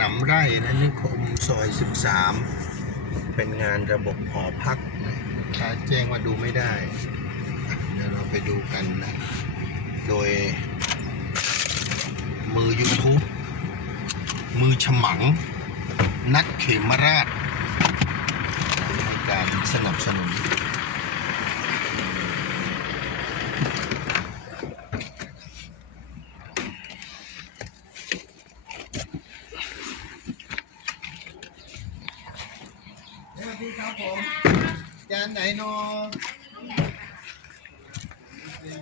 นำไร่นะนิคมซอย 13 เป็นงานระบบหอพักนะถ้าแจ้งว่าดูไม่ได้อะเดี๋ยวเราไปดูกันนะ โดย มือ YouTube มือฉมัง นักเขมราชในการสนับสนุน สวัสดีครับผมจานไหนเนอเนี่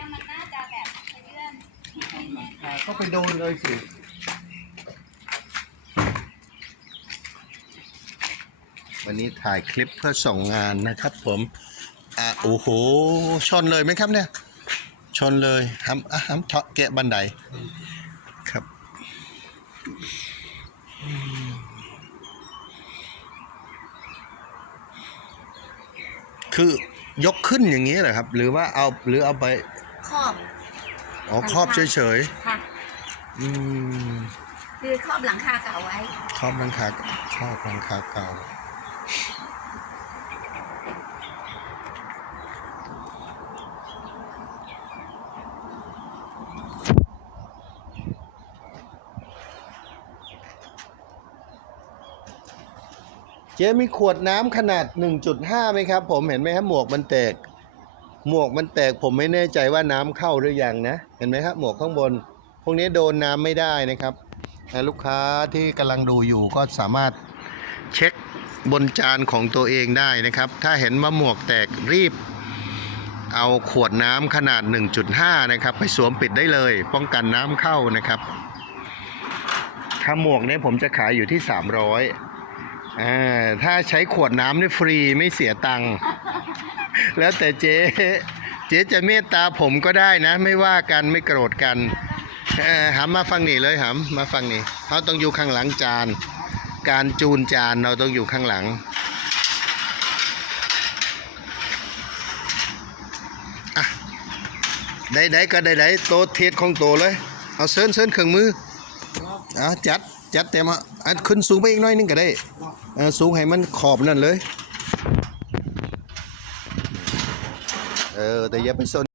ยมันน่าจะแบบเลื่อนก็ไปโดนเลยสิวันนี้ถ่ายคลิปเพื่อส่งงานนะครับผมอะโอ้โหชนเลยไหมครับเนี่ย ชนเลยห้ำอะห้ำเทาะแกะบันไดครับ คือยกขึ้นอย่างนี้เหรอครับ หรือว่าเอาหรือเอาไปขอบอ๋อครอบเฉยค่ะๆอืมคือครอบหลังคาเก่าไว้ ครอบหลังคาครอบหลังคาเก่า เจ๊มีขวดน้ำขนาด 1.5ไหมครับ ผมเห็นไหมครับหมวกมันแตก หมวกมันแตกผมไม่แน่ใจว่าน้ำเข้าหรือยังนะ เห็นไหมครับ หมวกข้างบน พวกนี้โดนน้ำไม่ได้นะครับแต่ลูกค้าที่กำลังดูอยู่ก็สามารถเช็คบนจานของตัวเองได้นะครับ ถ้าเห็นว่าหมวกแตกรีบ เอาขวดน้ำขนาด 1.5 นะครับ ไปสวมปิดได้เลย ป้องกันน้ำเข้านะครับถ้าหมวกเนี้ผมจะขายอยู่ที่ 300 อ่าถ้าใช้ขวดน้ำนี่ฟรีไม่เสียตังค์ แล้วแต่เจ๊ เจ๊จะเมตตาผมก็ได้นะ ไม่ว่ากันไม่โกรธกันเออหำมาฟังนี่เลยหำมาฟังนี่เขาต้องอยู่ข้างหลังจาน การจูนจานเราต้องอยู่ข้างหลัง อะ ได้ๆก็ได้ๆโตเทียดของโตเลย เอาเซิร์นเซิร์นเครื่องมืออะจัด จัดเต็มอะอัดขึ้นสูงไปอีกหน้อยนึงก็ได้เออสูงให้มันขอบนั่นเลย เออ แต่อย่าไปสน